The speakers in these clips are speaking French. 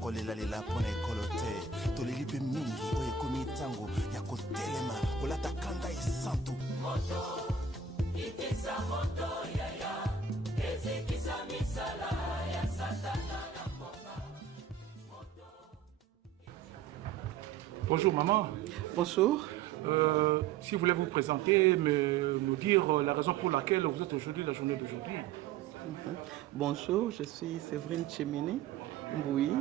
kolela pona ekolote toleli pe mingi oyo ekomi ntango ya kotelema kolata kanda esantu moto itisa moto yaya ezikisa misala ya satana na mboka. Bonjour maman. Bonjour. Si vous voulez vous présenter, nous dire la raison pour laquelle vous êtes aujourd'hui, la journée d'aujourd'hui. Bonjour, je suis Séverine Chemini Mboui,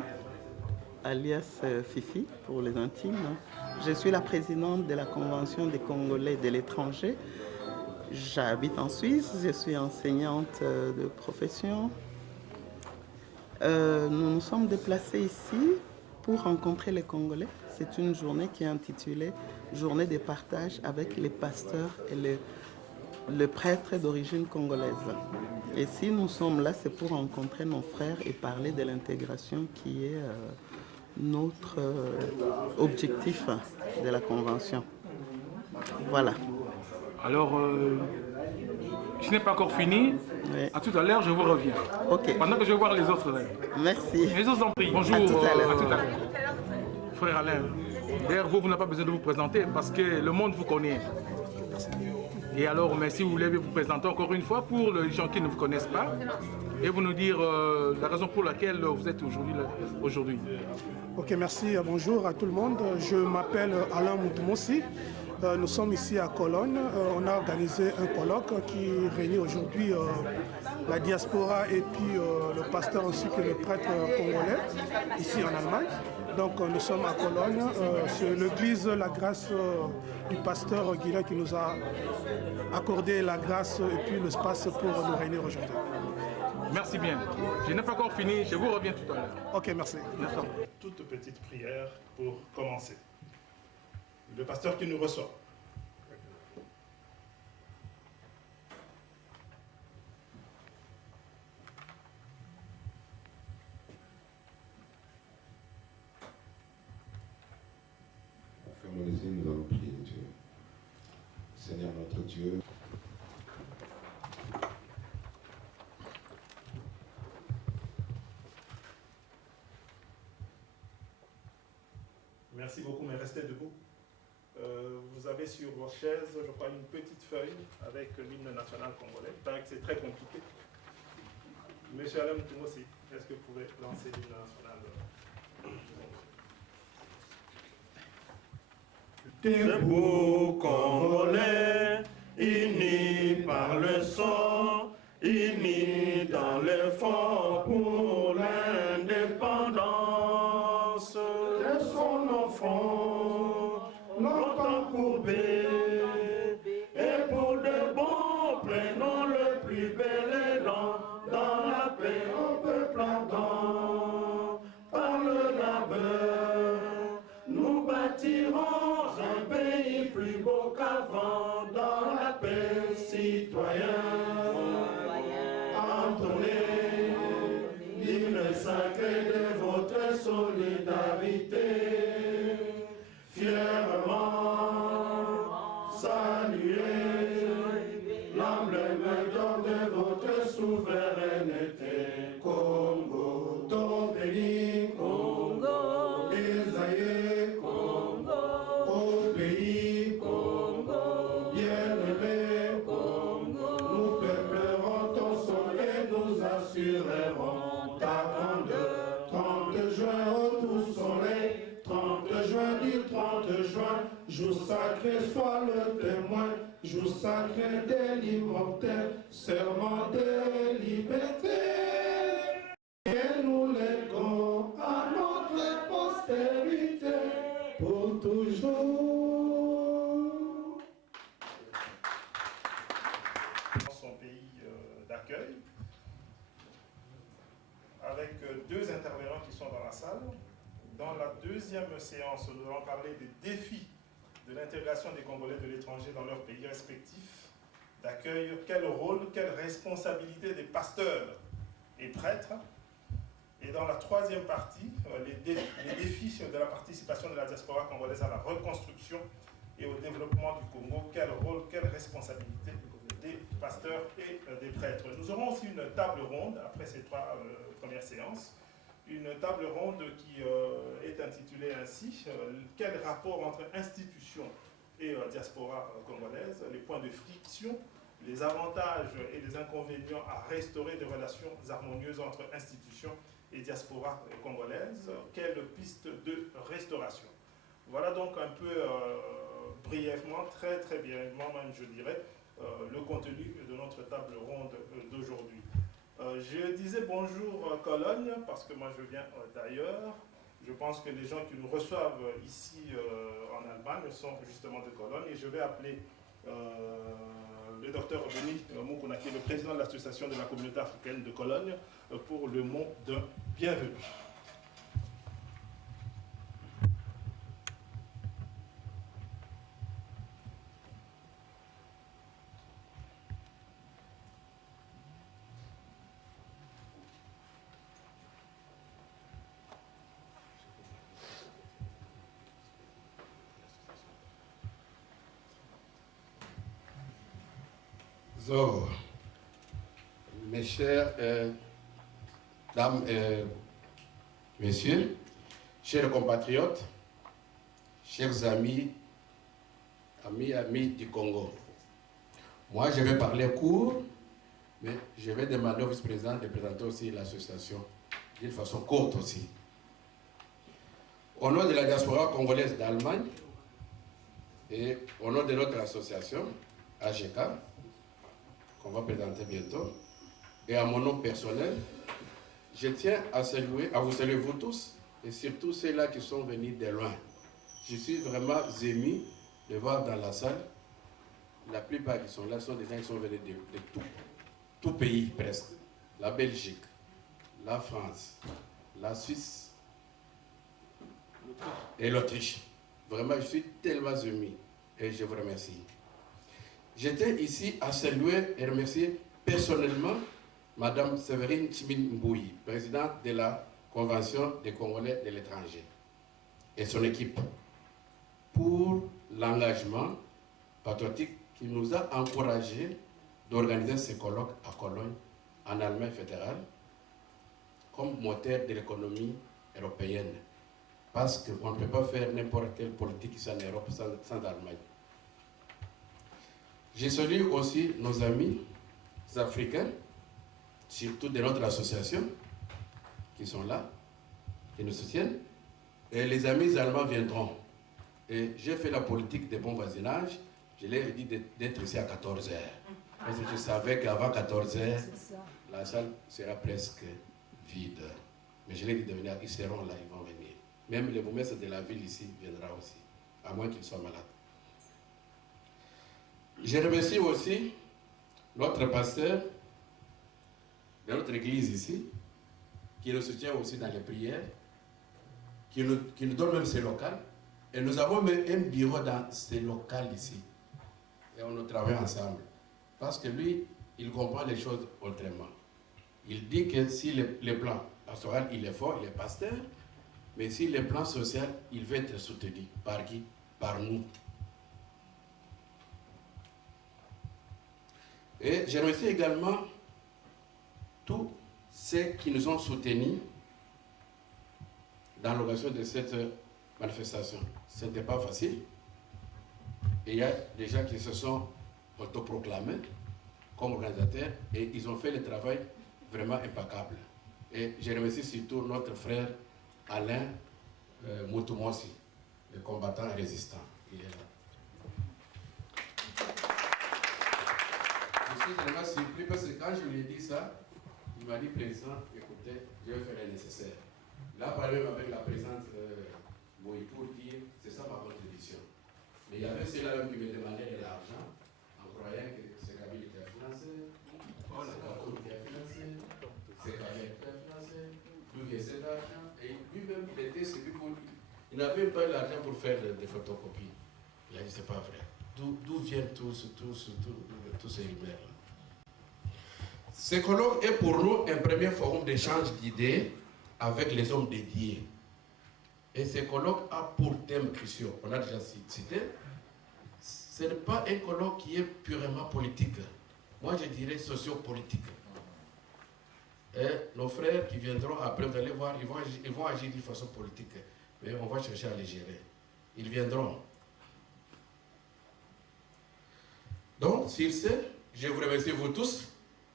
alias Fifi pour les intimes. Je suis la présidente de la Convention des Congolais de l'étranger. J'habite en Suisse, je suis enseignante de profession. Nous nous sommes déplacés ici pour rencontrer les Congolais. C'est une journée qui est intitulée Journée de partage avec les pasteurs et les prêtres d'origine congolaise. Et si nous sommes là, c'est pour rencontrer nos frères et parler de l'intégration qui est notre objectif de la Convention. Voilà. Alors, je n'ai pas encore fini. Oui. À tout à l'heure, je vous reviens. Ok. Pendant que je vais voir les autres. Merci. Les autres en prient. Bonjour. À tout à l'heure. Frère Alain, d'ailleurs, vous n'avez pas besoin de vous présenter parce que le monde vous connaît. Et alors, mais si vous voulez vous présenter encore une fois pour les gens qui ne vous connaissent pas et vous nous dire la raison pour laquelle vous êtes aujourd'hui. Ok, merci. Bonjour à tout le monde. Je m'appelle Alain Moutoumossi. Nous sommes ici à Cologne. On a organisé un colloque qui réunit aujourd'hui la diaspora et puis le pasteur ainsi que le prêtre congolais ici en Allemagne. Donc nous sommes à Cologne, c'est l'église La Grâce du pasteur Guilain qui nous a accordé la grâce et puis l'espace pour nous réunir aujourd'hui. Merci bien. Je n'ai pas encore fini, je vous reviens tout à l'heure. Ok, merci. Merci. Toute petite prière pour commencer. Le pasteur qui nous reçoit. Fermons les yeux, nous allons prier Dieu. Seigneur notre Dieu, merci beaucoup, mais restez debout. Vous avez sur vos chaises, je crois, une petite feuille avec l'hymne national congolais. Il paraît que c'est très compliqué. Monsieur Alain Moutoumossi, est-ce que vous pouvez lancer l'hymne national? Debout Congolais, unis par le sang, unis dans l'effort pour l'indépendance. Laissons nos fronts longtemps courbés, et pour de bon, prenons le plus bel élan dans la paix au peuple ardent. Par le labeur, nous bâtirons un pays plus beau qu'avant, dans la paix citoyenne. Entonnez l'hymne sacré de votre solidarité, fièrement saluez l'emblème d'or de votre souveraineté. Congo, ton pays, Congo, Esaïe, Congo, au pays, Congo, bien-aimé, Congo, nous peuplerons ton son et nous assurerons ta grandeur. 30 juin, au tout soleil, 30 juin du 30 juin, jour sacré soit le témoin, jour sacré de l'immortel, serment de liberté. Et nous léguons à notre postérité pour toujours. Son pays d'accueil, avec deux intervenants qui sont dans la salle. Dans la deuxième séance, nous allons parler des défis de l'intégration des Congolais de l'étranger dans leurs pays respectifs d'accueil. Quel rôle, quelle responsabilité des pasteurs et prêtres. Et dans la troisième partie, les défis de la participation de la diaspora congolaise à la reconstruction et au développement du Congo. Quel rôle, quelle responsabilité des pasteurs et des prêtres. Nous aurons aussi une table ronde après ces trois premières séances Une table ronde qui est intitulée ainsi « Quel rapport entre institutions et diaspora congolaise, les points de friction, les avantages et les inconvénients à restaurer des relations harmonieuses entre institutions et diaspora congolaise, quelle piste de restauration ?» Voilà donc un peu brièvement, très brièvement même je dirais, le contenu de notre table ronde d'aujourd'hui. Je disais bonjour Cologne parce que moi je viens d'ailleurs. Je pense que les gens qui nous reçoivent ici en Allemagne sont justement de Cologne et je vais appeler le docteur Denis Mukuna, qui est le président de l'association de la communauté africaine de Cologne, pour le mot de bienvenue. So, mes chers dames et messieurs, chers compatriotes, chers amis du Congo, moi je vais parler court, mais je vais demander au vice-président de présenter aussi l'association d'une façon courte aussi. Au nom de la diaspora congolaise d'Allemagne et au nom de notre association, AGK, qu'on va présenter bientôt, et à mon nom personnel, je tiens à vous saluer vous tous, et surtout ceux-là qui sont venus de loin. Je suis vraiment ému de voir dans la salle, la plupart qui sont là sont des gens qui sont venus de tout pays presque. La Belgique, la France, la Suisse et l'Autriche. Vraiment, je suis tellement ému et je vous remercie. J'étais ici à saluer et remercier personnellement Mme Séverine Tchimin-Mbouyi, présidente de la Convention des Congolais de l'étranger, et son équipe, pour l'engagement patriotique qui nous a encouragés d'organiser ce colloque à Cologne, en Allemagne fédérale, comme moteur de l'économie européenne. Parce qu'on ne peut pas faire n'importe quelle politique ici en Europe sans l'Allemagne. Je salue aussi nos amis africains, surtout de notre association, qui sont là, qui nous soutiennent. Et les amis allemands viendront. Et j'ai fait la politique de bon voisinage. Je leur ai dit d'être ici à 14h. Parce que je savais qu'avant 14h, la salle sera presque vide. Mais je leur ai dit de venir, ils seront là, ils vont venir. Même le bourgmestre de la ville ici viendra aussi, à moins qu'il soit malade. Je remercie aussi notre pasteur de notre église ici, qui nous soutient aussi dans les prières, qui nous donne même ses locales. Et nous avons même un bureau dans ces locales ici. Et on nous travaille ensemble. Parce que lui, il comprend les choses autrement. Il dit que si le plan pastoral, il est fort, il est pasteur, mais si le plan social, il veut être soutenu. Par qui? Par nous. Et je remercie également tous ceux qui nous ont soutenus dans l'organisation de cette manifestation. Ce n'était pas facile. Et il y a des gens qui se sont autoproclamés comme organisateurs et ils ont fait le travail vraiment impeccable. Et je remercie surtout notre frère Alain Moutoumossi, le combattant résistant. Il est là. Je suis vraiment surpris parce que quand je lui ai dit ça, il m'a dit, président, écoutez, je vais faire le nécessaire. Là, par exemple, avec la présidente Boy pour dire, c'est ça ma contribution. Mais il y avait ceux-là même qui me demandaient de l'argent, en croyant que c'est Kabila qui a financé, c'est Kakour qui a financé, c'est Kabila qui a financé, d'où vient cet argent. Et lui-même, il était celui pour lui. Il n'avait pas l'argent pour faire des photocopies. Il a dit, c'est pas vrai. D'où viennent tous ces rumeurs-là? Ce colloque est pour nous un premier forum d'échange d'idées avec les hommes dédiés. Et ce colloque a pour thème crucial, on a déjà cité, ce n'est pas un colloque qui est purement politique. Moi, je dirais sociopolitique. Et nos frères qui viendront après, vous allez voir, ils vont agir d'une façon politique. Mais on va chercher à les gérer. Ils viendront. Donc, sur ce, je vous remercie vous tous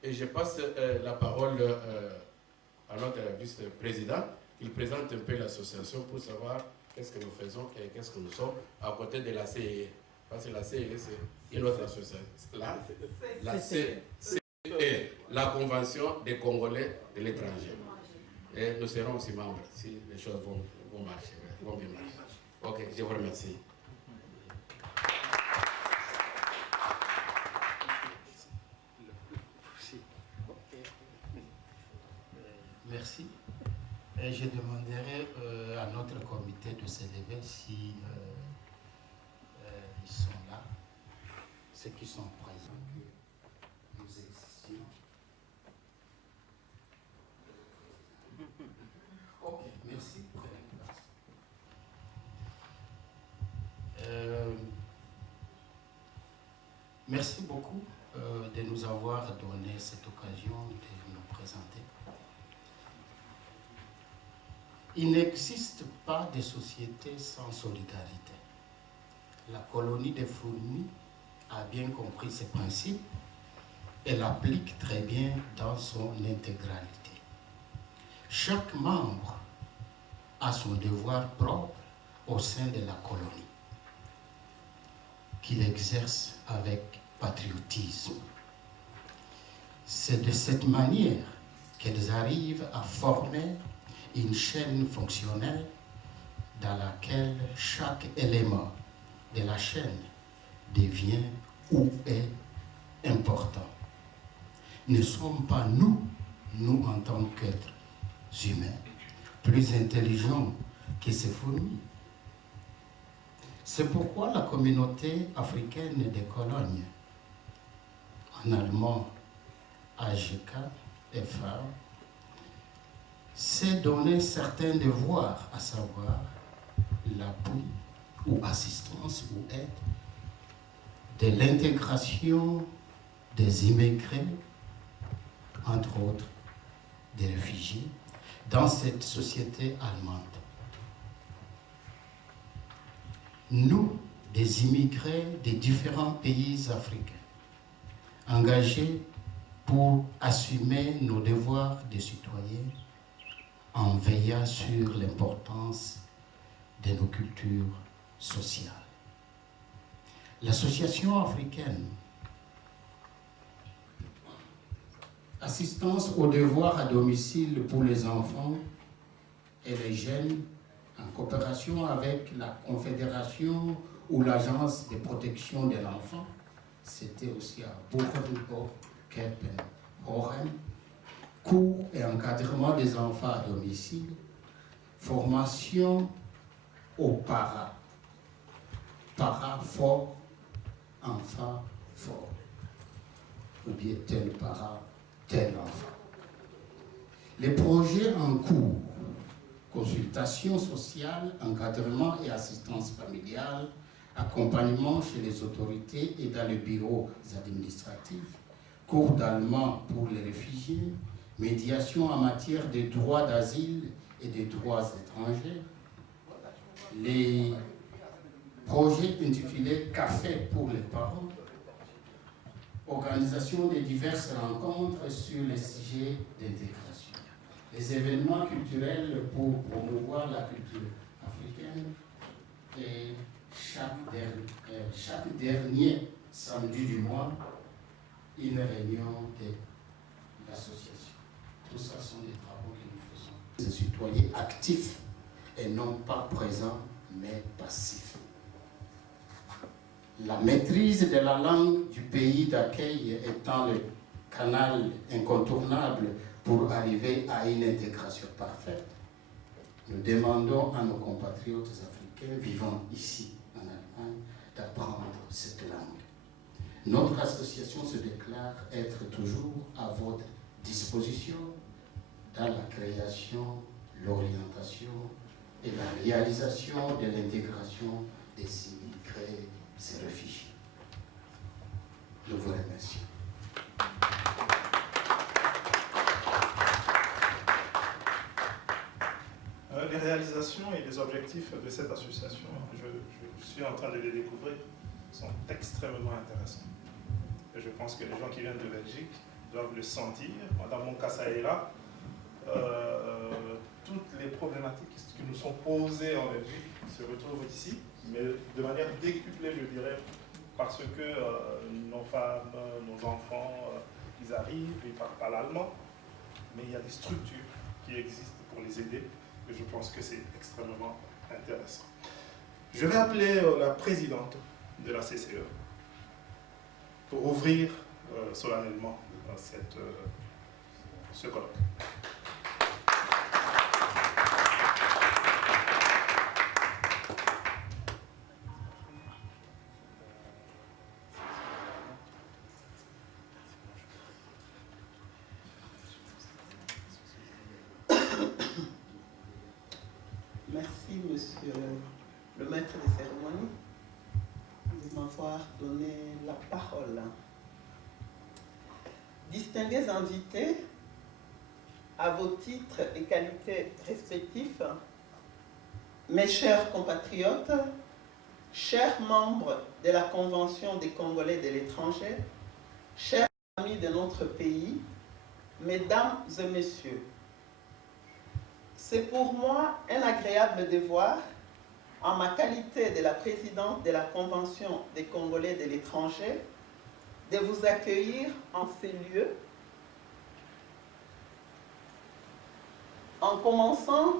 et je passe la parole à notre vice-président. Il présente un peu l'association pour savoir qu'est-ce que nous faisons et qu'est-ce que nous sommes à côté de la CIE. Parce que la CIE, c'est une autre association. La CIE, la Convention des Congolais de l'étranger. Et nous serons aussi membres si les choses vont marcher, vont bien marcher. Ok, je vous remercie. Merci. Et je demanderai à notre comité de se lever si ils sont là, ceux qui sont présents, que nous existions. Ok, merci. Merci beaucoup de nous avoir donné cette occasion de nous présenter. Il n'existe pas de société sans solidarité. La colonie des fourmis a bien compris ces principes et l'applique très bien dans son intégralité. Chaque membre a son devoir propre au sein de la colonie, qu'il exerce avec patriotisme. C'est de cette manière qu'elles arrivent à former une chaîne fonctionnelle dans laquelle chaque élément de la chaîne devient ou est important. Ne sommes pas nous en tant qu'êtres humains, plus intelligents que ces fourmis. C'est pourquoi la communauté africaine des colonies, en allemand AGK, FA, s'est donné certains devoirs, à savoir l'appui ou assistance ou aide de l'intégration des immigrés, entre autres des réfugiés, dans cette société allemande. Nous, des immigrés des différents pays africains, engagés pour assumer nos devoirs de citoyens, en veillant sur l'importance de nos cultures sociales. L'Association africaine Assistance aux devoirs à domicile pour les enfants et les jeunes, en coopération avec la Confédération ou l'Agence de protection de l'enfant, c'était aussi à Bochum-Kelpen-Horen, cours et encadrement des enfants à domicile, formation aux parents forts, enfants forts, ou bien tel parent, tel enfant. Les projets en cours, consultation sociale, encadrement et assistance familiale, accompagnement chez les autorités et dans les bureaux administratifs, cours d'allemand pour les réfugiés, médiation en matière de droits d'asile et des droits étrangers, les projets intitulés Café pour les parents, organisation de diverses rencontres sur les sujets d'intégration, les événements culturels pour promouvoir la culture africaine et chaque dernier samedi du mois, une réunion de l'association. Tout ça sont des travaux que nous faisons. Des citoyens actifs et non pas présents, mais passifs. La maîtrise de la langue du pays d'accueil étant le canal incontournable pour arriver à une intégration parfaite, nous demandons à nos compatriotes africains vivant ici en Allemagne d'apprendre cette langue. Notre association se déclare être toujours à votre disposition dans la création, l'orientation et la réalisation de l'intégration des immigrés et réfugiés. Je vous remercie. les réalisations et les objectifs de cette association, je suis en train de les découvrir, sont extrêmement intéressants. Et je pense que les gens qui viennent de Belgique doivent le sentir. Dans mon cas, ça ira. Toutes les problématiques qui nous sont posées en Belgique se retrouvent ici, mais de manière décuplée, je dirais, parce que nos femmes, nos enfants, ils arrivent, ils ne parlent pas l'allemand, mais il y a des structures qui existent pour les aider, et je pense que c'est extrêmement intéressant. Je vais appeler la présidente de la CCE pour ouvrir solennellement ce colloque. Merci, monsieur le maître des cérémonies, de m'avoir donné la parole. Distingués invités, à vos titres et qualités respectifs, mes chers compatriotes, chers membres de la Convention des Congolais de l'étranger, chers amis de notre pays, mesdames et messieurs, c'est pour moi un agréable devoir, en ma qualité de la présidente de la Convention des Congolais de l'étranger, de vous accueillir en ces lieux, en commençant,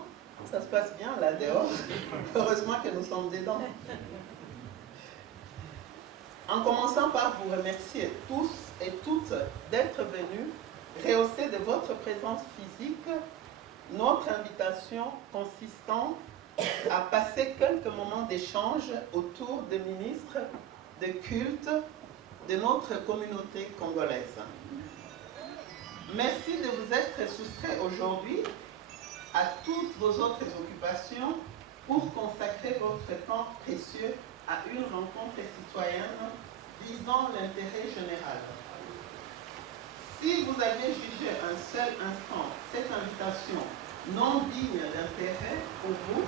ça se passe bien là dehors, heureusement que nous sommes dedans, en commençant par vous remercier tous et toutes d'être venus rehausser de votre présence physique notre invitation consistant à passer quelques moments d'échange autour des ministres de culte de notre communauté congolaise. Merci de vous être soustrait aujourd'hui à toutes vos autres occupations pour consacrer votre temps précieux à une rencontre citoyenne visant l'intérêt général. Si vous avez jugé un seul instant cette invitation non digne d'intérêt pour vous,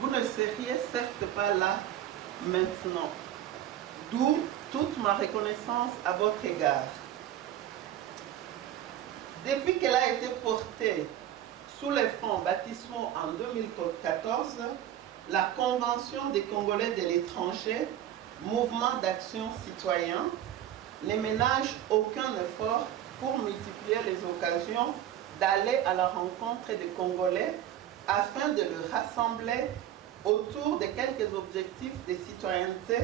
vous ne seriez certes pas là maintenant. D'où toute ma reconnaissance à votre égard. Depuis qu'elle a été portée sous les fonds baptismaux en 2014, la Convention des Congolais de l'étranger, mouvement d'action citoyen, ne ménage aucun effort pour multiplier les occasions d'aller à la rencontre des Congolais afin de les rassembler autour de quelques objectifs de citoyenneté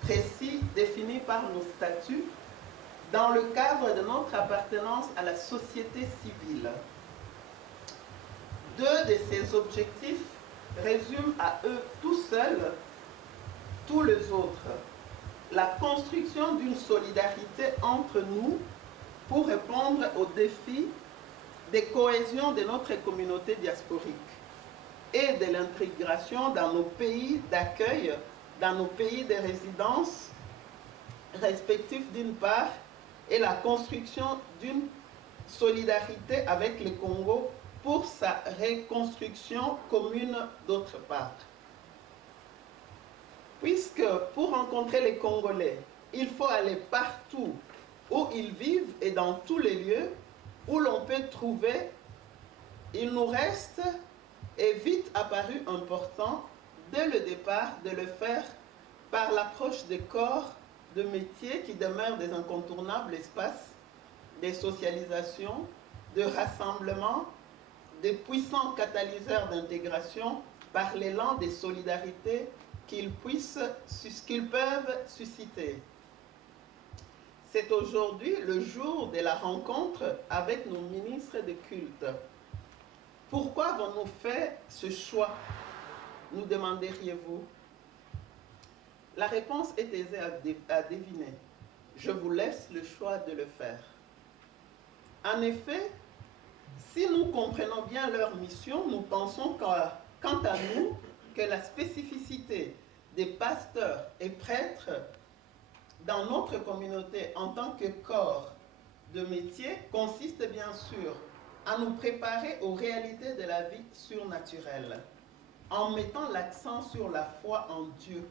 précis définis par nos statuts dans le cadre de notre appartenance à la société civile. Deux de ces objectifs résument à eux tout seuls tous les autres. La construction d'une solidarité entre nous pour répondre aux défis de cohésion de notre communauté diasporique et de l'intégration dans nos pays d'accueil, dans nos pays de résidence respectifs d'une part, et la construction d'une solidarité avec le Congo pour sa reconstruction commune d'autre part. Puisque pour rencontrer les Congolais, il faut aller partout où ils vivent et dans tous les lieux où l'on peut trouver, il nous reste et vite apparu important dès le départ de le faire par l'approche des corps de métiers qui demeurent des incontournables espaces de socialisation, de rassemblement, des puissants catalyseurs d'intégration par l'élan des solidarités qu'ils peuvent susciter. C'est aujourd'hui le jour de la rencontre avec nos ministres de culte. Pourquoi avons-nous fait ce choix, nous demanderiez-vous? La réponse est aisée à deviner. Je vous laisse le choix de le faire. En effet, si nous comprenons bien leur mission, nous pensons quant à nous que la spécificité des pasteurs et prêtres dans notre communauté en tant que corps de métier consiste bien sûr à nous préparer aux réalités de la vie surnaturelle, en mettant l'accent sur la foi en Dieu,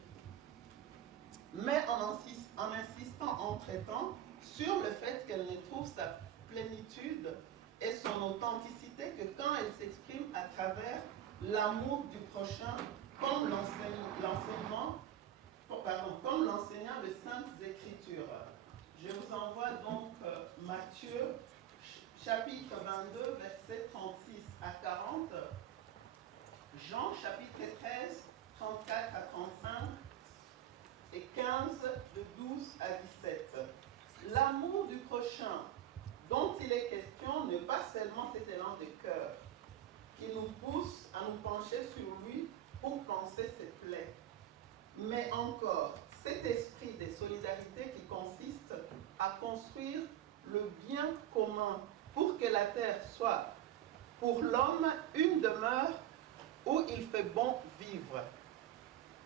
mais en insistant entre-temps sur le fait qu'elle ne trouve sa plénitude et son authenticité que quand elle s'exprime à travers l'amour du prochain, comme l'enseignant des Saintes Écritures. Je vous envoie donc Matthieu, chapitre 22, versets 36 à 40, Jean, chapitre 13, 34 à 35, et 15, de 12 à 17. L'amour du prochain dont il est question n'est pas seulement cet élan de cœur qui nous pousse à nous pencher sur lui pour penser ses plaies, mais encore cet esprit de solidarité qui consiste à construire le bien commun pour que la terre soit pour l'homme une demeure où il fait bon vivre,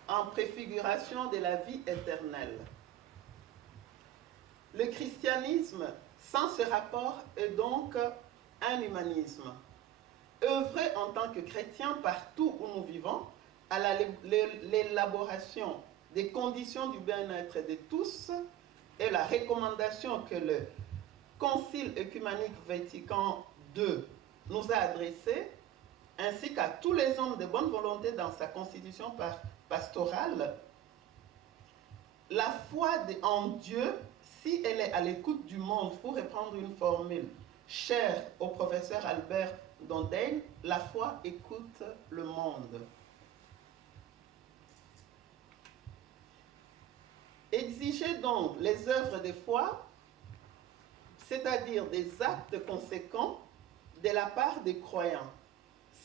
en préfiguration de la vie éternelle. Le christianisme, sans ce rapport, est donc un humanisme. Œuvrer en tant que chrétien partout où nous vivons à l'élaboration des conditions du bien-être de tous et la recommandation que le Concile œcuménique Vatican II nous a adressée, ainsi qu'à tous les hommes de bonne volonté dans sa constitution pastorale, la foi en Dieu, si elle est à l'écoute du monde, pour reprendre une formule chère au professeur Albert Dondaigne, la foi écoute le monde. Exiger donc les œuvres de foi, c'est-à-dire des actes conséquents de la part des croyants.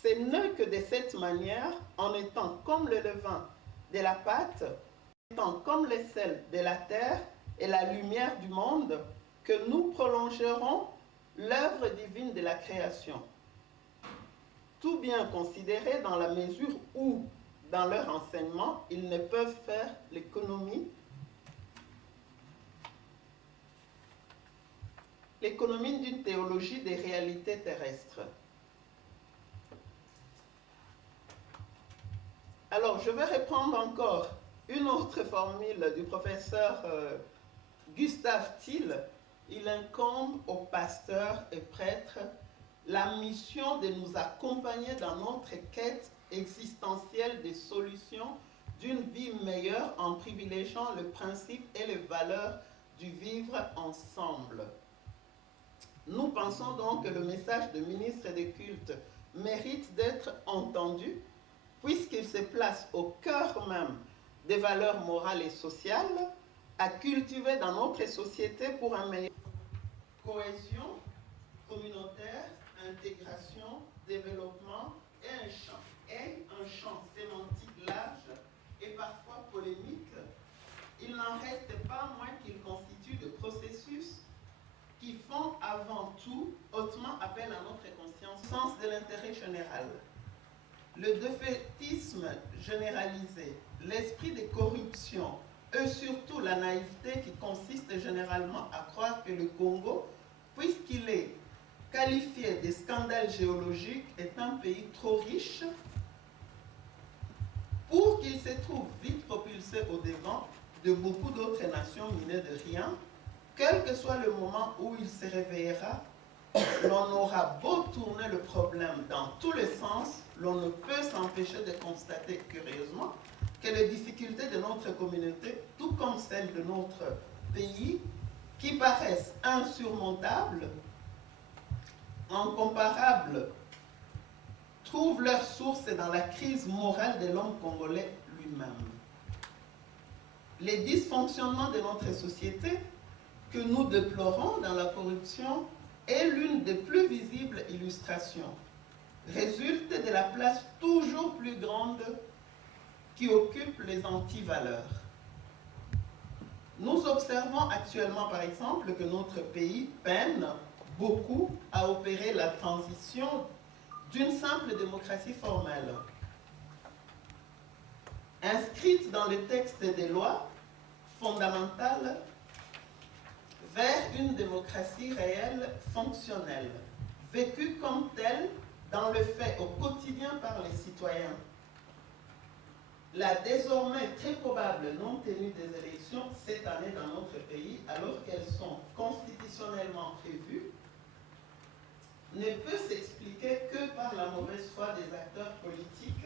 Ce n'est que de cette manière, en étant comme le levain de la pâte, étant comme le sel de la terre et la lumière du monde, que nous prolongerons l'œuvre divine de la création. Tout bien considéré dans la mesure où, dans leur enseignement, ils ne peuvent faire l'économie d'une théologie des réalités terrestres. Alors, je vais reprendre encore une autre formule du professeur Gustave Thiel. Il incombe aux pasteurs et prêtres la mission de nous accompagner dans notre quête existentielle des solutions d'une vie meilleure en privilégiant le principe et les valeurs du vivre ensemble. Nous pensons donc que le message du ministre des cultes mérite d'être entendu puisqu'il se place au cœur même des valeurs morales et sociales à cultiver dans notre société pour une meilleure cohésion communautaire, intégration, développement et un champ sémantique large et parfois polémique. Il n'en reste pas moins qu'il constitue des processus qui font avant tout hautement appel à notre conscience, sens de l'intérêt général. Le défaitisme généralisé, l'esprit de corruption et surtout la naïveté qui consiste généralement à croire que le Congo, puisqu'il est qualifié de scandale géologique, est un pays trop riche pour qu'il se trouve vite propulsé au devant de beaucoup d'autres nations minées de rien. Quel que soit le moment où il se réveillera, l'on aura beau tourner le problème dans tous les sens, l'on ne peut s'empêcher de constater curieusement que les difficultés de notre communauté, tout comme celles de notre pays, qui paraissent insurmontables, incomparables, trouvent leur source dans la crise morale de l'homme congolais lui-même. Les dysfonctionnements de notre société que nous déplorons dans la corruption est l'une des plus visibles illustrations. Résulte de la place toujours plus grande qui occupe les antivaleurs. Nous observons actuellement, par exemple, que notre pays peine beaucoup à opérer la transition d'une simple démocratie formelle, inscrite dans les textes des lois fondamentales, vers une démocratie réelle, fonctionnelle, vécue comme telle dans le fait au quotidien par les citoyens. La désormais très probable non-tenue des élections cette année dans notre pays, alors qu'elles sont constitutionnellement prévues, ne peut s'expliquer que par la mauvaise foi des acteurs politiques,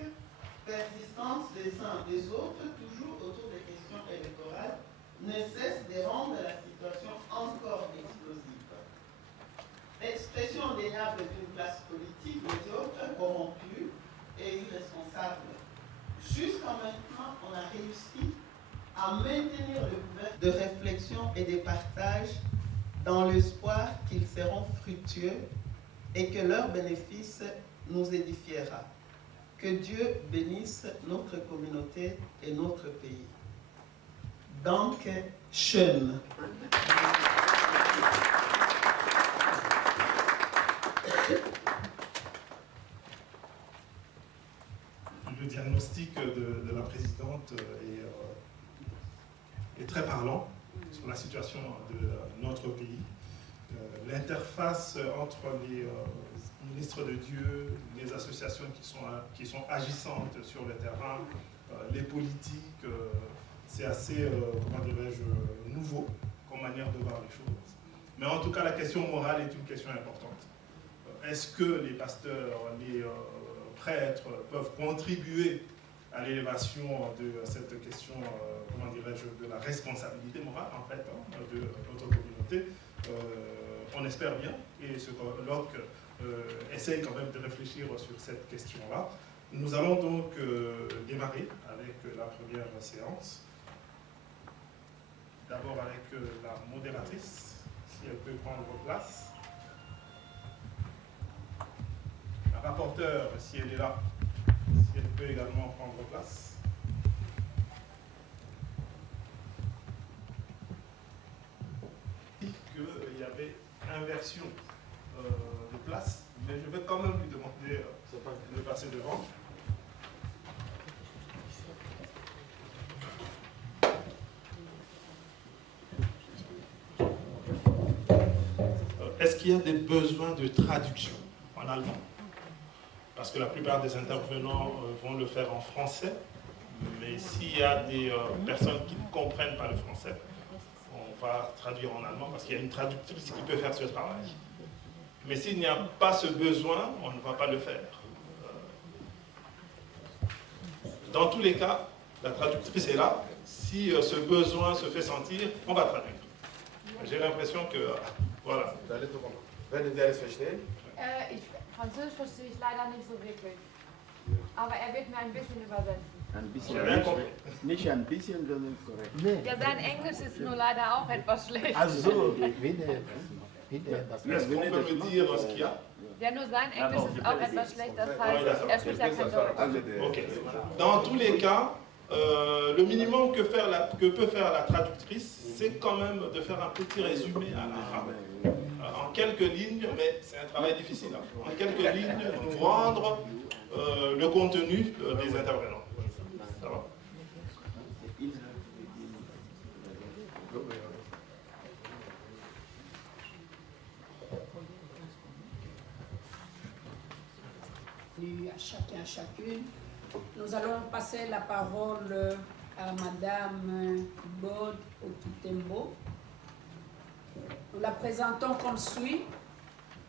persistance des uns des autres, toujours autour des questions électorales, ne cesse de rendre la situation encore explosive. L'expression indéniable d'une classe politique médiocre, corrompue et irresponsable. Jusqu'à maintenant, on a réussi à maintenir le couvercle de réflexion et de partage dans l'espoir qu'ils seront fructueux et que leur bénéfice nous édifiera. Que Dieu bénisse notre communauté et notre pays. Donc, schön. Le diagnostic de la présidente est très parlant sur la situation de notre pays. L'interface entre les ministres de Dieu, les associations qui sont agissantes sur le terrain, les politiques, c'est assez, comment dirais-je, nouveau comme manière de voir les choses. Mais en tout cas, la question morale est une question importante. Est-ce que les pasteurs, les prêtres peuvent contribuer à l'élévation de cette question, comment dirais-je, de la responsabilité morale, en fait, de notre communauté? On espère bien, et ce colloque essaye quand même de réfléchir sur cette question-là. Nous allons donc démarrer avec la première séance. D'abord avec la modératrice, si elle peut prendre place. La rapporteure, si elle est là, si elle peut également prendre place. Il y avait inversion de place, mais je vais quand même lui demander de passer devant. Est-ce qu'il y a des besoins de traduction en allemand? Parce que la plupart des intervenants vont le faire en français, mais s'il y a des personnes qui ne comprennent pas le français, on va traduire en allemand parce qu'il y a une traductrice qui peut faire ce travail. Mais s'il n'y a pas ce besoin, on ne va pas le faire. Dans tous les cas, la traductrice est là. Si ce besoin se fait sentir, on va traduire. J'ai l'impression que, voilà. Werden Sie alles verstehen? Französisch verstehe ich leider nicht so wirklich. Aber wird mir ein bisschen übersetzen. Ein bisschen. Nicht ein bisschen, sondern korrekt. Ja, sein Englisch ist nur leider auch etwas schlecht. Also, Est-ce qu'on peut me dire ce qu'il y a? Ja, nur sein Englisch ist auch etwas schlecht, das heißt, er spricht ja kein Deutsch. Ok. Dans tous les cas, le minimum que peut faire la traductrice, c'est quand même de faire un petit résumé à la fin. En quelques lignes, mais c'est un travail difficile. En quelques lignes, nous rendre le contenu des intervenants. Ça va? À chacun, chacune. Nous allons passer la parole à Madame Bod Okitembo. Nous la présentons comme suit.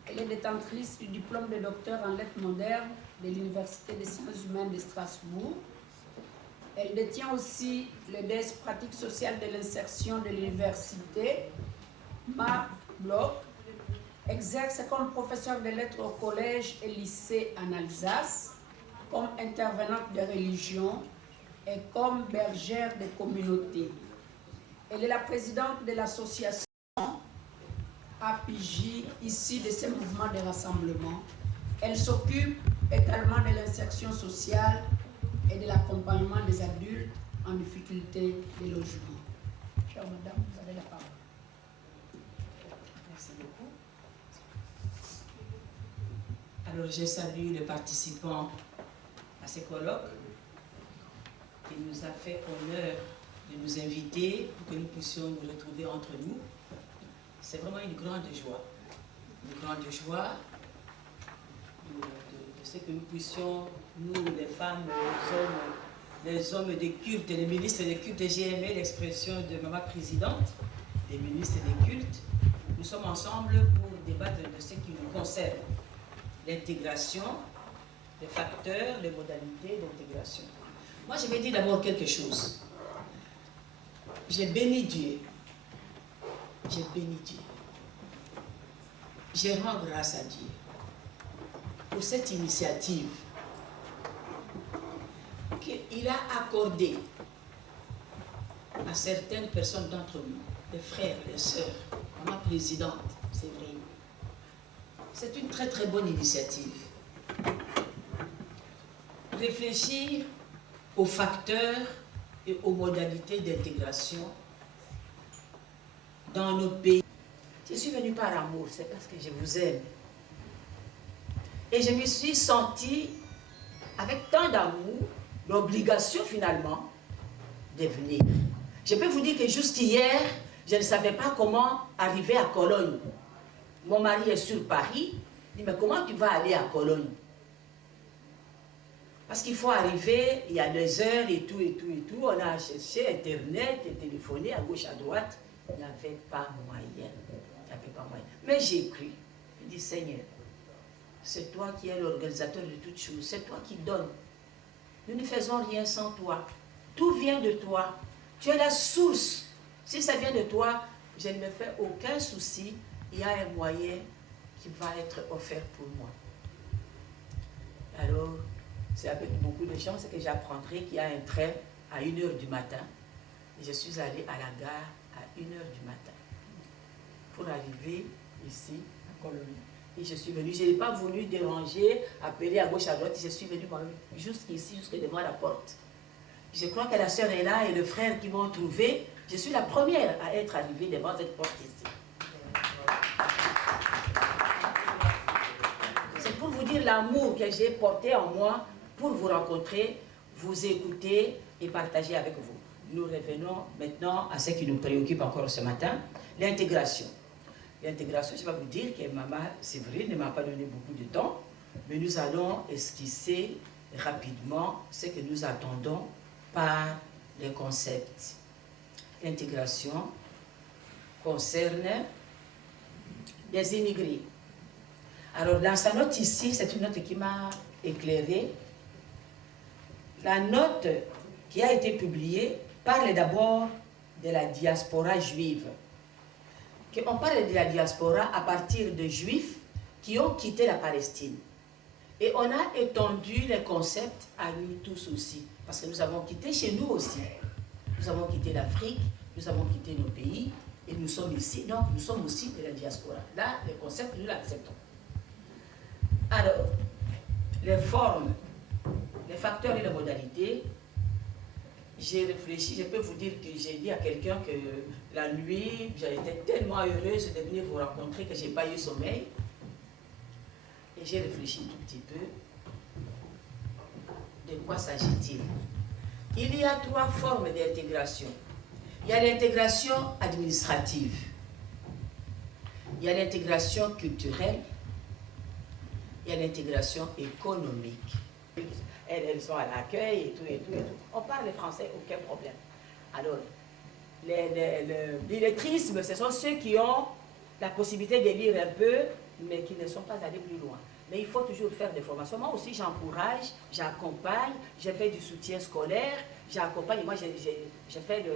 Elle est détentrice du diplôme de docteur en lettres modernes de l'Université des sciences humaines de Strasbourg. Elle détient aussi le DES pratique sociale de l'insertion de l'université, MA-Bloc, exerce comme professeur de lettres au collège et lycée en Alsace, comme intervenante de religion et comme bergère de communauté. Elle est la présidente de l'association APJ, issue de ce mouvement de rassemblement. Elle s'occupe également de l'insertion sociale et de l'accompagnement des adultes en difficulté de logement. Chère madame, vous avez la parole. Merci beaucoup. Alors, je salue les participants à ce colloque qui nous a fait honneur de nous inviter pour que nous puissions nous retrouver entre nous. C'est vraiment une grande joie ce que nous puissions, nous les femmes, les hommes des cultes, les ministres des cultes, et j'ai aimé l'expression de Maman Présidente, les ministres des cultes, nous sommes ensemble pour débattre de ce qui nous concerne, l'intégration, les facteurs, les modalités d'intégration. Moi, je vais dire d'abord quelque chose. J'ai béni Dieu. J'ai béni Dieu. Je rends grâce à Dieu pour cette initiative qu'il a accordée à certaines personnes d'entre nous, les frères, les sœurs, ma présidente, c'est vrai. C'est une très très bonne initiative. Réfléchir aux facteurs et aux modalités d'intégration dans nos pays. Je suis venue par amour, c'est parce que je vous aime. Et je me suis sentie, avec tant d'amour, l'obligation finalement de venir. Je peux vous dire que jusqu'hier, je ne savais pas comment arriver à Cologne. Mon mari est sur Paris, il dit, mais comment tu vas aller à Cologne? Parce qu'il faut arriver, il y a des heures et tout, et tout, et tout. On a cherché Internet et téléphoné à gauche, à droite. Il n'y avait pas moyen. Il n'y avait pas moyen. Mais j'ai cru. Je dis, Seigneur, c'est toi qui es l'organisateur de toutes choses. C'est toi qui donnes. Nous ne faisons rien sans toi. Tout vient de toi. Tu es la source. Si ça vient de toi, je ne me fais aucun souci. Il y a un moyen qui va être offert pour moi. Alors, c'est avec beaucoup de chance que j'apprendrai qu'il y a un train à 1h du matin. Et je suis allée à la gare à 1h du matin pour arriver ici à Cologne. Et je suis venue, je n'ai pas voulu déranger, appeler à gauche, à droite. Je suis venue jusqu'ici, jusque devant la porte. Je crois que la sœur est là et le frère qui m'ont trouvé. Je suis la première à être arrivée devant cette porte ici. C'est pour vous dire l'amour que j'ai porté en moi pour vous rencontrer, vous écouter et partager avec vous. Nous revenons maintenant à ce qui nous préoccupe encore ce matin, l'intégration. L'intégration, je vais vous dire que Maman Séverine ne m'a pas donné beaucoup de temps, mais nous allons esquisser rapidement ce que nous attendons par les concepts. L'intégration concerne les immigrés. Alors, dans sa note ici, c'est une note qui m'a éclairée. La note qui a été publiée parle d'abord de la diaspora juive. On parle de la diaspora à partir de juifs qui ont quitté la Palestine. Et on a étendu les concepts à nous tous aussi. Parce que nous avons quitté chez nous aussi. Nous avons quitté l'Afrique, nous avons quitté nos pays, et nous sommes ici, donc nous sommes aussi de la diaspora. Là, les concepts, nous l'acceptons. Alors, les formes, les facteurs et les modalités, j'ai réfléchi, je peux vous dire que j'ai dit à quelqu'un que la nuit, j'ai été tellement heureuse de venir vous rencontrer que je n'ai pas eu sommeil. Et j'ai réfléchi tout petit peu. De quoi s'agit-il? Il y a 3 formes d'intégration. Il y a l'intégration administrative. Il y a l'intégration culturelle. Il y a l'intégration économique. Elles sont à l'accueil et tout, et tout, et tout. On parle français, aucun problème. Alors, l'illettrisme, ce sont ceux qui ont la possibilité de lire un peu, mais qui ne sont pas allés plus loin. Mais il faut toujours faire des formations. Moi aussi, j'encourage, j'accompagne, je fais du soutien scolaire, j'accompagne. Moi, j'ai fait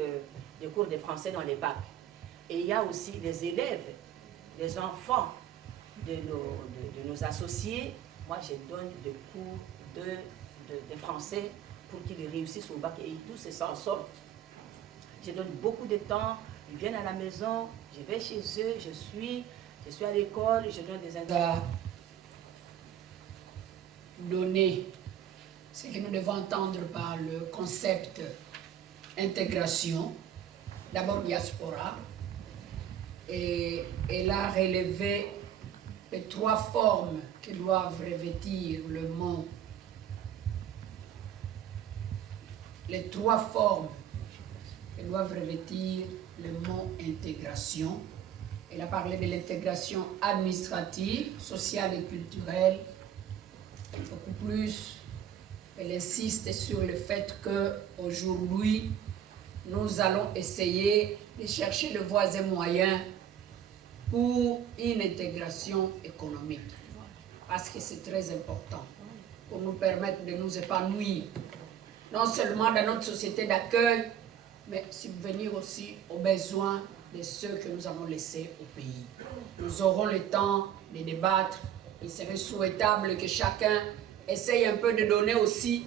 des cours de français dans les bacs. Et il y a aussi les élèves, les enfants de nos associés. Moi, je donne des cours de français pour qu'ils réussissent au bac et tous s'en sortent. Je donne beaucoup de temps, ils viennent à la maison, je vais chez eux, je suis à l'école, je donne des indications. Donner ce que nous devons entendre par le concept intégration, d'abord diaspora, et elle a relevé les 3 formes que doivent revêtir le mot. Les 3 formes que doivent revêtir le mot intégration. Elle a parlé de l'intégration administrative, sociale et culturelle, beaucoup plus. Elle insiste sur le fait qu'aujourd'hui, nous allons essayer de chercher le voies et moyens pour une intégration économique. Parce que c'est très important pour nous permettre de nous épanouir, non seulement dans notre société d'accueil, mais subvenir aussi aux besoins de ceux que nous avons laissés au pays. Nous aurons le temps de débattre. Il serait souhaitable que chacun essaye un peu de donner aussi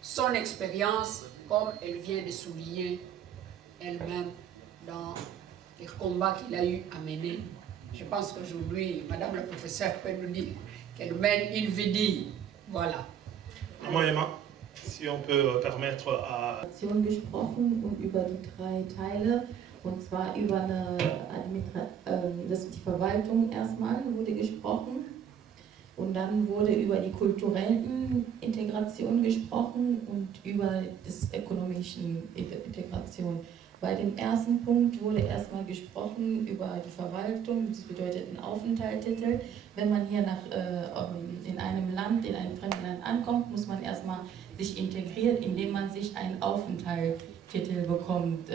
son expérience, comme elle vient de souligner elle-même dans les combats qu'il a eu à mener. Je pense qu'aujourd'hui, Madame la professeure peut nous dire qu'elle mène une vie digne. Voilà. Emma, si on peut permettre à... gesprochen und über die 3 Teile, und zwar über die Verwaltung erstmal wurde gesprochen und dann wurde über die kulturellen Integration gesprochen und über das ökonomische Integration. Bei dem ersten Punkt wurde erstmal gesprochen über die Verwaltung, das bedeutet ein Aufenthaltstitel. Wenn man hier in einem Land, in einem fremden Land ankommt, muss man erstmal sich integrieren, indem man sich einen Aufenthaltstitel bekommt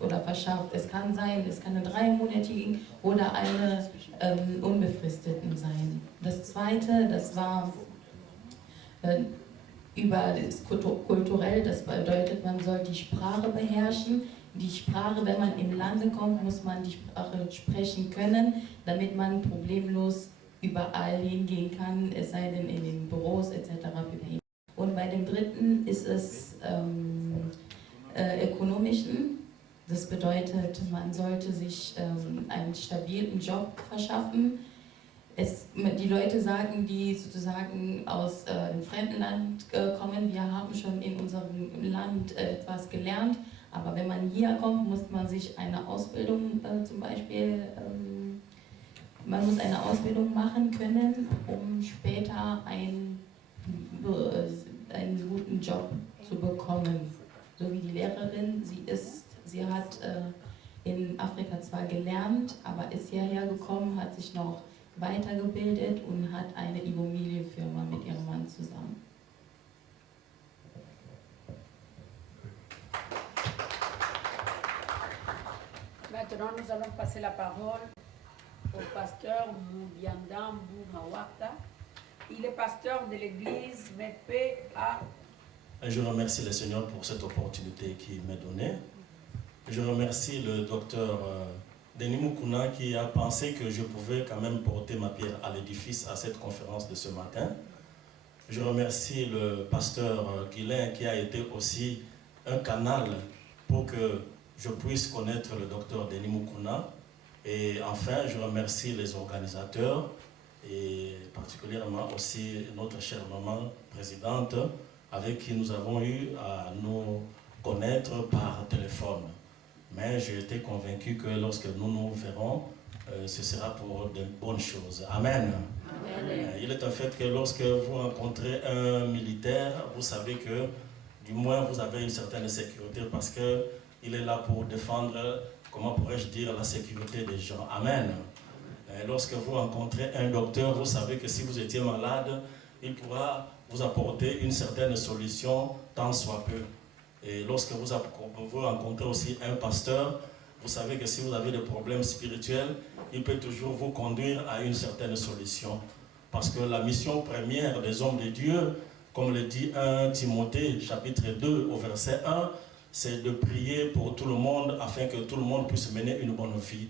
oder verschafft. Es kann sein, es kann eine 3-monatige oder eine unbefristeten sein. Das zweite, das war über das kulturell, das bedeutet, man soll die Sprache beherrschen. Die Sprache, wenn man im Lande kommt, muss man die Sprache sprechen können, damit man problemlos überall hingehen kann, es sei denn in den Büros etc. Und bei dem dritten ist es ökonomischen. Das bedeutet, man sollte sich einen stabilen Job verschaffen. Die Leute sagen, die sozusagen aus einem fremden Land kommen, wir haben schon in unserem Land etwas gelernt, aber wenn man hier kommt, muss man sich eine Ausbildung zum Beispiel, man muss eine Ausbildung machen können, um später einen guten Job zu bekommen. So wie die Lehrerin, sie hat in Afrika zwar gelernt, aber ist hierher gekommen, hat sich noch weitergebildet und hat eine Immobilienfirma mit ihrem Mann zusammen. Maintenant, nous allons passer la parole au pasteur Moubiandambu Mawaka. Il est pasteur de l'église Mepe à... Je remercie le Seigneur pour cette opportunité qu'il m'a donnée. Je remercie le docteur Denis Mukuna qui a pensé que je pouvais quand même porter ma pierre à l'édifice à cette conférence de ce matin. Je remercie le pasteur Guilain qui a été aussi un canal pour que je puisse connaître le docteur Denis Mukuna. Et enfin, je remercie les organisateurs et particulièrement aussi notre chère maman présidente avec qui nous avons eu à nous connaître par téléphone. Mais j'ai été convaincu que lorsque nous nous verrons, ce sera pour de bonnes choses. Amen. Amen. Il est un fait que lorsque vous rencontrez un militaire, vous savez que du moins vous avez une certaine sécurité parce qu'il est là pour défendre, comment pourrais-je dire, la sécurité des gens. Amen. Et lorsque vous rencontrez un docteur, vous savez que si vous étiez malade, il pourra vous apporter une certaine solution, tant soit peu. Et lorsque vous rencontrez aussi un pasteur, vous savez que si vous avez des problèmes spirituels, il peut toujours vous conduire à une certaine solution. Parce que la mission première des hommes de Dieu, comme le dit 1 Timothée, chapitre 2, au verset 1, c'est de prier pour tout le monde afin que tout le monde puisse mener une bonne vie.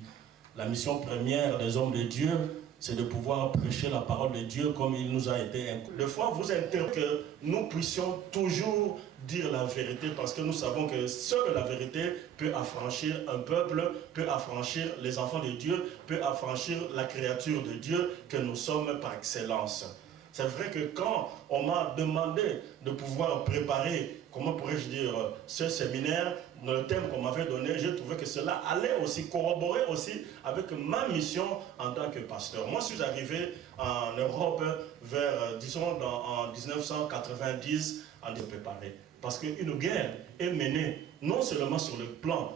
La mission première des hommes de Dieu, c'est de pouvoir prêcher la parole de Dieu comme il nous a été inclus. Des fois, vous interrogez que nous puissions toujours dire la vérité parce que nous savons que seule la vérité peut affranchir un peuple, peut affranchir les enfants de Dieu, peut affranchir la créature de Dieu que nous sommes par excellence. C'est vrai que quand on m'a demandé de pouvoir préparer, comment pourrais-je dire, ce séminaire, le thème qu'on m'avait donné, j'ai trouvé que cela allait aussi corroborer aussi avec ma mission en tant que pasteur. Moi, je suis arrivé en Europe vers, disons, en 1990, en préparé. Parce qu'une guerre est menée non seulement sur le plan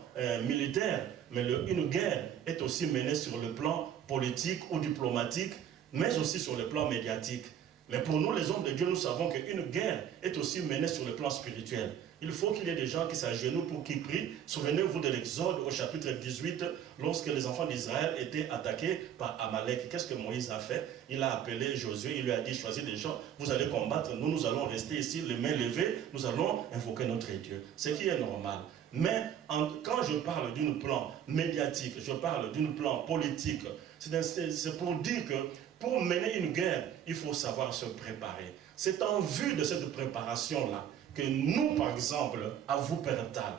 militaire, mais une guerre est aussi menée sur le plan politique ou diplomatique, mais aussi sur le plan médiatique. Mais pour nous, les hommes de Dieu, nous savons qu'une guerre est aussi menée sur le plan spirituel. Il faut qu'il y ait des gens qui s'agenouillent pour qu'ils prient. Souvenez-vous de l'Exode au chapitre 18, lorsque les enfants d'Israël étaient attaqués par Amalek. Qu'est-ce que Moïse a fait? Il a appelé Josué, il lui a dit, choisis des gens, vous allez combattre, nous allons rester ici, les mains levées, nous allons invoquer notre Dieu. Ce qui est normal. Mais quand je parle d'un plan médiatique, je parle d'un plan politique, c'est pour dire que pour mener une guerre, il faut savoir se préparer. C'est en vue de cette préparation-là que nous, par exemple, à vous, Père Tal,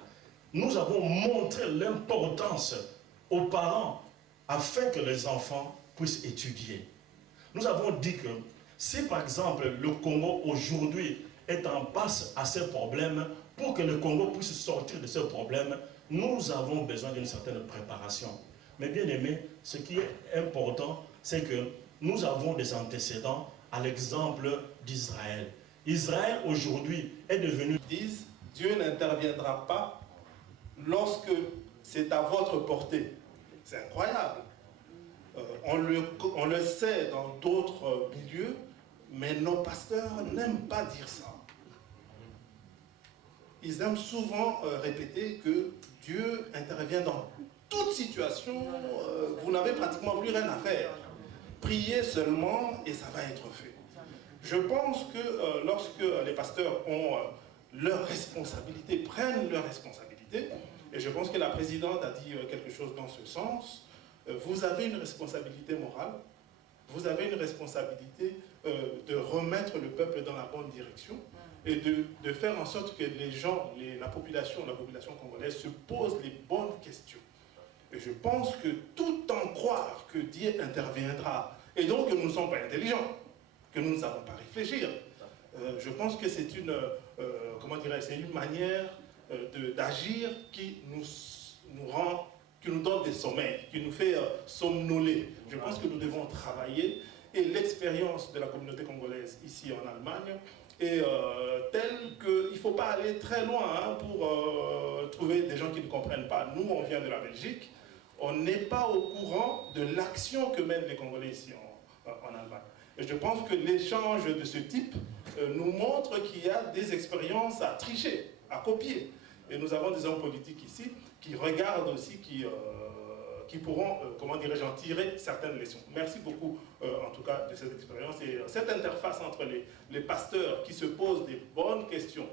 nous avons montré l'importance aux parents afin que les enfants puissent étudier. Nous avons dit que si, par exemple, le Congo aujourd'hui est en passe à ces problèmes, pour que le Congo puisse sortir de ces problèmes, nous avons besoin d'une certaine préparation. Mais bien aimé, ce qui est important, c'est que nous avons des antécédents à l'exemple d'Israël. Israël aujourd'hui est devenu... Dieu n'interviendra pas lorsque c'est à votre portée. C'est incroyable. On le sait dans d'autres milieux, mais nos pasteurs n'aiment pas dire ça. Ils aiment souvent répéter que Dieu intervient dans toute situation, vous n'avez pratiquement plus rien à faire. Priez seulement et ça va être fait. Je pense que lorsque les pasteurs ont leurs responsabilités, prennent leurs responsabilités, et je pense que la présidente a dit quelque chose dans ce sens, vous avez une responsabilité morale, vous avez une responsabilité de remettre le peuple dans la bonne direction et de faire en sorte que les gens, la population congolaise se pose les bonnes questions. Et je pense que tout en croire que Dieu interviendra, et donc que nous ne sommes pas intelligents, que nous ne savons pas réfléchir, je pense que c'est une, c'est une manière d'agir qui nous donne des sommeils, qui nous fait somnoler. Je pense que nous devons travailler, et l'expérience de la communauté congolaise ici en Allemagne est telle qu'il ne faut pas aller très loin pour trouver des gens qui ne comprennent pas. Nous, on vient de la Belgique, on n'est pas au courant de l'action que mènent les Congolais ici en Allemagne. Et je pense que l'échange de ce type nous montre qu'il y a des expériences à tricher, à copier. Et nous avons des hommes politiques ici qui regardent aussi, qui pourront, en tirer certaines leçons. Merci beaucoup, en tout cas, de cette expérience. Et cette interface entre les pasteurs qui se posent des bonnes questions,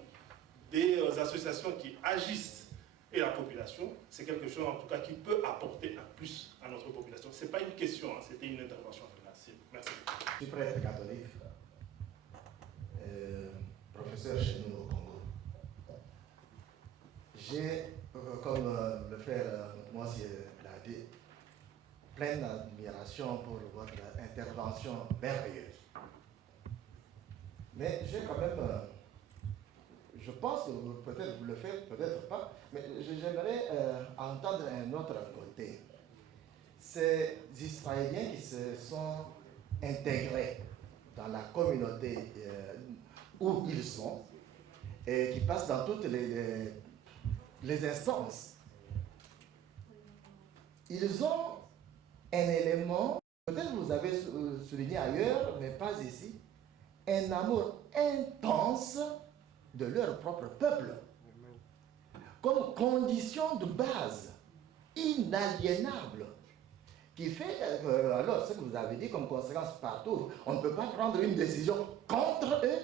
des associations qui agissent et la population, c'est quelque chose, en tout cas, qui peut apporter un plus à notre population. Ce n'est pas une question, hein, c'était une intervention. Merci. Je suis prêtre catholique, professeur chez nous au Congo. J'ai, comme le frère Moïse l'a dit, pleine admiration pour votre intervention merveilleuse. Mais j'ai quand même, je pense que peut-être vous le faites, peut-être pas, mais j'aimerais entendre un autre côté. Ces Israéliens qui se sont intégrés dans la communauté où ils sont et qui passent dans toutes les instances. Ils ont un élément, peut-être vous avez souligné ailleurs, mais pas ici, un amour intense de leur propre peuple, comme condition de base, inaliénable, qui fait, alors ce que vous avez dit comme conséquence partout, on ne peut pas prendre une décision contre eux,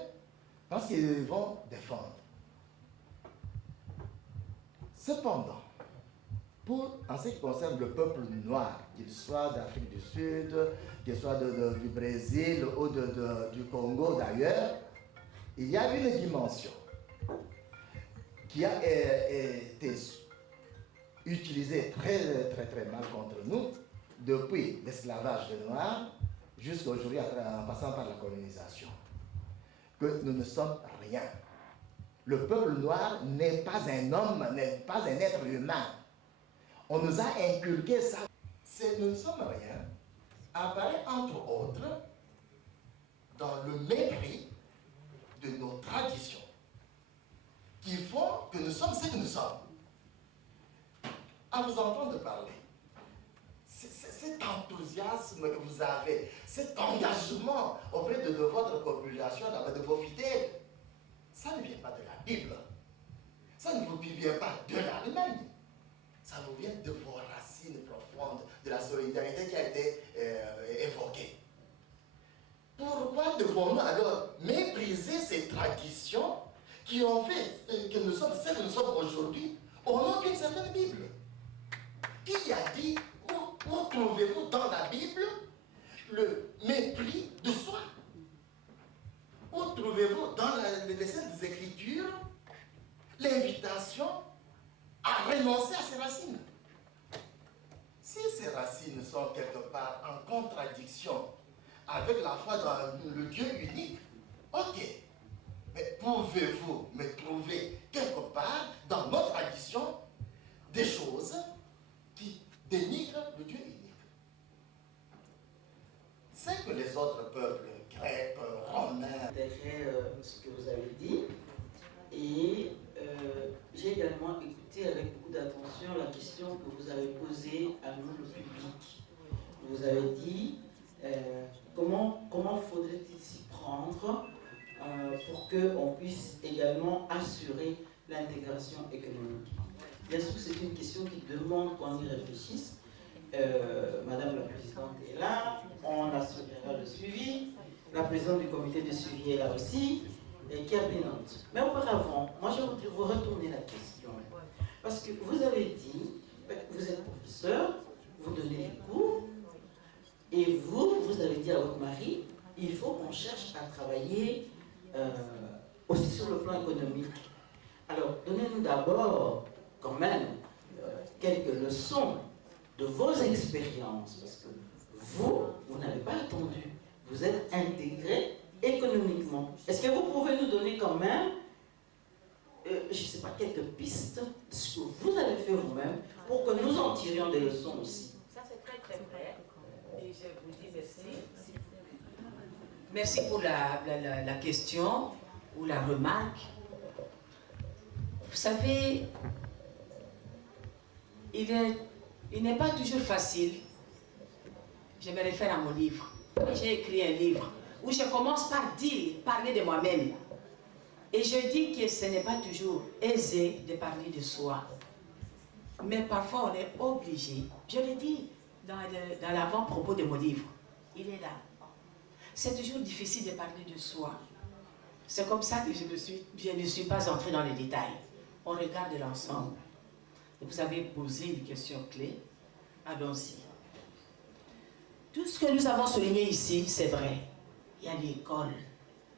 parce qu'ils vont défendre. Cependant, en ce qui concerne le peuple noir, qu'il soit d'Afrique du Sud, qu'il soit du Brésil ou du Congo d'ailleurs, il y a une dimension qui a été utilisée très mal contre nous depuis l'esclavage des Noirs jusqu'à aujourd'hui en passant par la colonisation. Que nous ne sommes rien. Le peuple noir n'est pas un homme, n'est pas un être humain. On nous a inculqué ça. Nous ne sommes rien apparaît entre autres dans le mépris de nos traditions qui font que nous sommes ce que nous sommes. À vous entendre parler, c'est cet enthousiasme que vous avez, cet engagement auprès de votre population, de vos fidèles, ça ne vient pas de la Bible. Ça ne vous vient pas de l'Allemagne. Ça vous vient de vos racines profondes, de la solidarité qui a été évoquée. Pourquoi devons-nous alors mépriser ces traditions qui ont fait que nous sommes celles que nous sommes aujourd'hui au nom d'une certaine Bible? Qui a dit, où trouvez-vous dans la Bible le mépris de soi? Où trouvez-vous dans les Saintes Écritures l'invitation à renoncer à ses racines? Si ces racines sont quelque part en contradiction avec la foi dans le Dieu unique, ok. Mais pouvez-vous me trouver quelque part dans nos traditions des choses qui dénigrent le Dieu unique? C'est que les autres peuples, grecs, romains... Derrière ce que vous avez dit, et j'ai également écouté avec beaucoup d'attention la question que vous avez posée à nous, le public. Vous avez dit comment faudrait-il s'y prendre pour qu'on puisse également assurer l'intégration économique. Bien sûr, c'est une question qui demande qu'on y réfléchisse. Madame la Présidente est là, on assurera le suivi. La Présidente du comité de suivi est là aussi, et qui a pris note. Mais auparavant, moi je voudrais vous retourner la question. Parce que vous avez dit, vous êtes professeur, vous donnez des cours, et vous avez dit à votre mari, il faut qu'on cherche à travailler aussi sur le plan économique. Alors, donnez-nous d'abord, quand même, quelques leçons de vos expériences, parce que vous n'avez pas attendu, vous êtes intégré économiquement. Est-ce que vous pouvez nous donner quand même, je ne sais pas, quelques pistes de ce que vous avez fait vous-même pour que nous en tirions des leçons aussi? Ça, c'est très très vrai. Et je vous dis merci. Merci pour la question ou la remarque. Vous savez, il n'est pas toujours facile. Je me réfère à mon livre. J'ai écrit un livre où je commence par parler de moi-même. Et je dis que ce n'est pas toujours aisé de parler de soi. Mais parfois, on est obligé. Je l'ai dit dans l'avant-propos de mon livre. Il est là. C'est toujours difficile de parler de soi. C'est comme ça que je ne suis pas entrée dans les détails. On regarde l'ensemble. Vous avez posé une question clé. Allons-y. Tout ce que nous avons souligné ici, c'est vrai. Il y a l'école.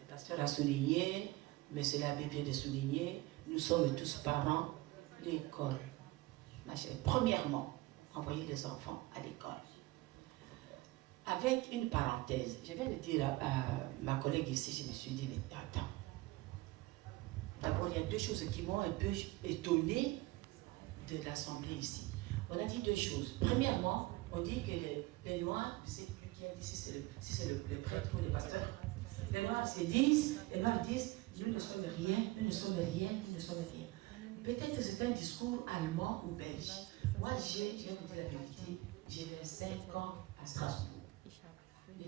Le pasteur a souligné, mais cela avait bien de souligner. Nous sommes tous parents. L'école. Premièrement, envoyer les enfants à l'école. Avec une parenthèse, je viens de dire à ma collègue ici, je me suis dit, mais attends. D'abord, il y a deux choses qui m'ont un peu étonné de l'Assemblée ici. On a dit deux choses. Premièrement, on dit que les Noirs, je ne sais plus qui a dit, si c'est le prêtre ou le pasteur, les Noirs disent, nous ne sommes rien, nous ne sommes rien, nous ne sommes rien. Peut-être que c'est un discours allemand ou belge. Moi, je vais vous dire la vérité, j'ai 25 ans à Strasbourg.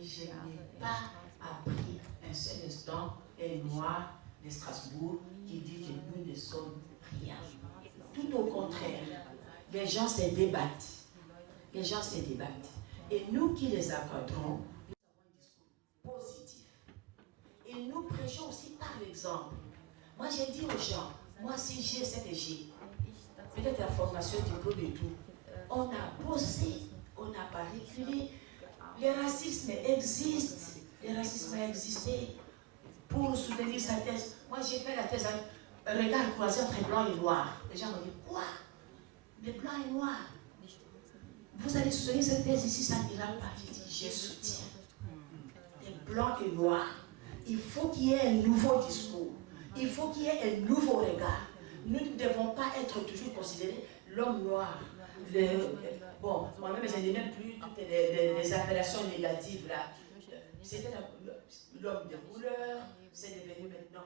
Et je n'ai pas appris un seul instant un Noir de Strasbourg qui dit que nous ne sommes rien. Tout au contraire, les gens se débattent. Les gens se débattent. Et nous qui les encadrons, nous avons un discours positif. Et nous prêchons aussi par l'exemple. Moi, j'ai dit aux gens, moi, si j'ai ce que j'ai, peut-être la formation, diplôme et tout, on a bossé, on n'a pas reculé. Le racisme existe. Le racisme a existé pour soutenir sa thèse. Moi, j'ai fait la thèse un regard croisé entre blanc et noir. Les gens m'ont dit, quoi? Les blancs et noirs. Vous allez soutenir cette thèse ici, ça n'ira pas. J'ai dit, je soutiens. Les blancs et noirs. Il faut qu'il y ait un nouveau discours. Il faut qu'il y ait un nouveau regard. Nous ne devons pas être toujours considérés l'homme noir. Bon, moi-même, je n'ai même plus toutes les appellations négatives là. C'était l'homme des couleurs, c'est devenu maintenant